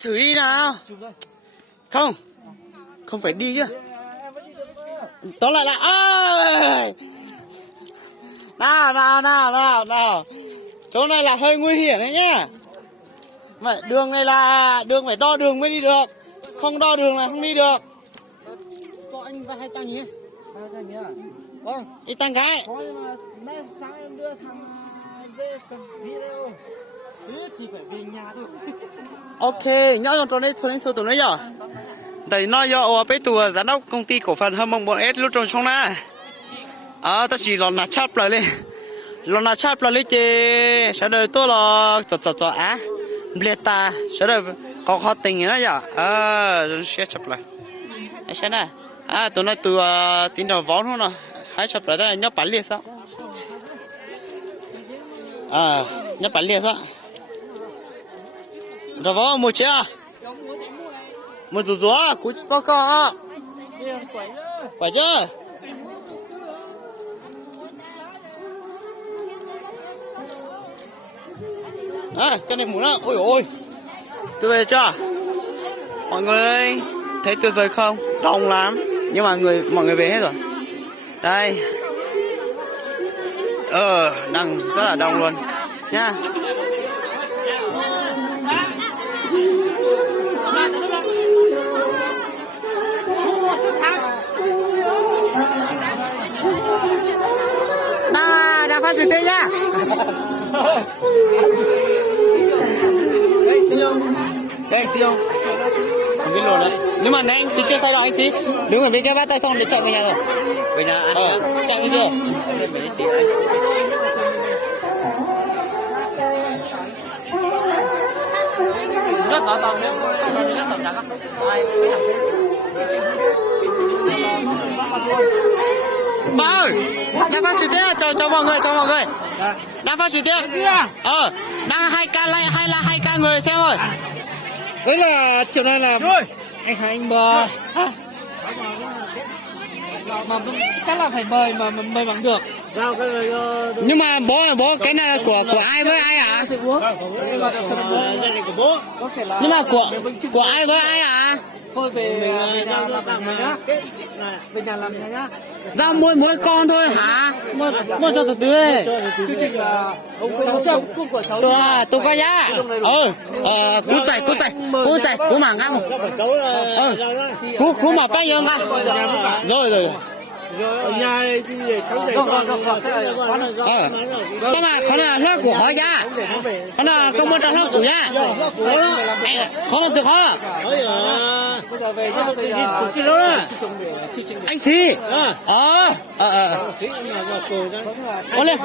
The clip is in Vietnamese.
Thử đi nào. Không, không phải đi chứ. Tóm lại là ơi. Nào. Chỗ này là hơi nguy hiểm đấy nhá. Mà đường này là đường phải đo đường mới đi được. Không đo đường là không đi được. Cho anh và hai trang nhé. Hai trang nhé. Vâng. Đi tăng cái. Có nhưng mà nay sáng em đưa thằng dê cần video. Thế thì phải về nhà thôi. Ok, nhớ trong chỗ này tụi nó giờ. Tại nó do bé tụi giám đốc công ty cổ phần Hâm Mông Bọn S lúc trong trong na. Ta chỉ lòn là chắp lại lên. Lòn là chắp lại lên chứ. Sau đó tôi là cho á. Bleta, sau đó có khó tình nữa giờ. Rồi sẽ chắp lại. Đấy xem này. Tụi nó tụi tin đầu vón không nào. Hãy chắp lại đây nhớ bắn liệt sao. Nhớ bắn liệt sao. Rồi vó một chưa? Một rủ cú bao co. Quẩy chưa? Cái này muốn á, ôi ôi. Tuyệt vời chưa? Mọi người thấy tuyệt vời không? Đông lắm. Nhưng mà mọi người về hết rồi. Đây. Đang rất là đông luôn nha. Đang phát triển tên nhá. Đây xí không? Không biết luôn đấy. Nhưng mà nãy anh xí chưa say đâu anh xí. Đứng ở bên cái bát tay xong để chạy về nhà rồi. Về nhà ăn. Chạy đi kia. Rất tỏ tòng đấy. Rất tầm trắng á. Vâng, đang phát trực tiếp, chào mọi người, đang phát trực tiếp, đang 2k like hay là 2k người xem rồi. Đấy là chiều nay là anh Hải anh bờ mà chắc là phải mời mà mời bằng được. Giao cái này Nhưng mà bố cái này là của ai với ai à? Nhưng mà của ai với ai à? Thôi về nhà làm này nhá. Về nhà làm này nhá. Giao mỗi con thôi hả? Mua cho từ từ đi. Chương trình là cháu xem cung của cháu. Tôi coi nhá. Cú chạy, cú mà ngang. Cú mà bay ngang. Rồi. Ở nhà thì để cháu dạy con. Các bạn khó là lớp của họ ra. Khó là công mua trong lớp của nha. Khó là từ khó. Bây giờ về nhá. Anh xí. Có lên.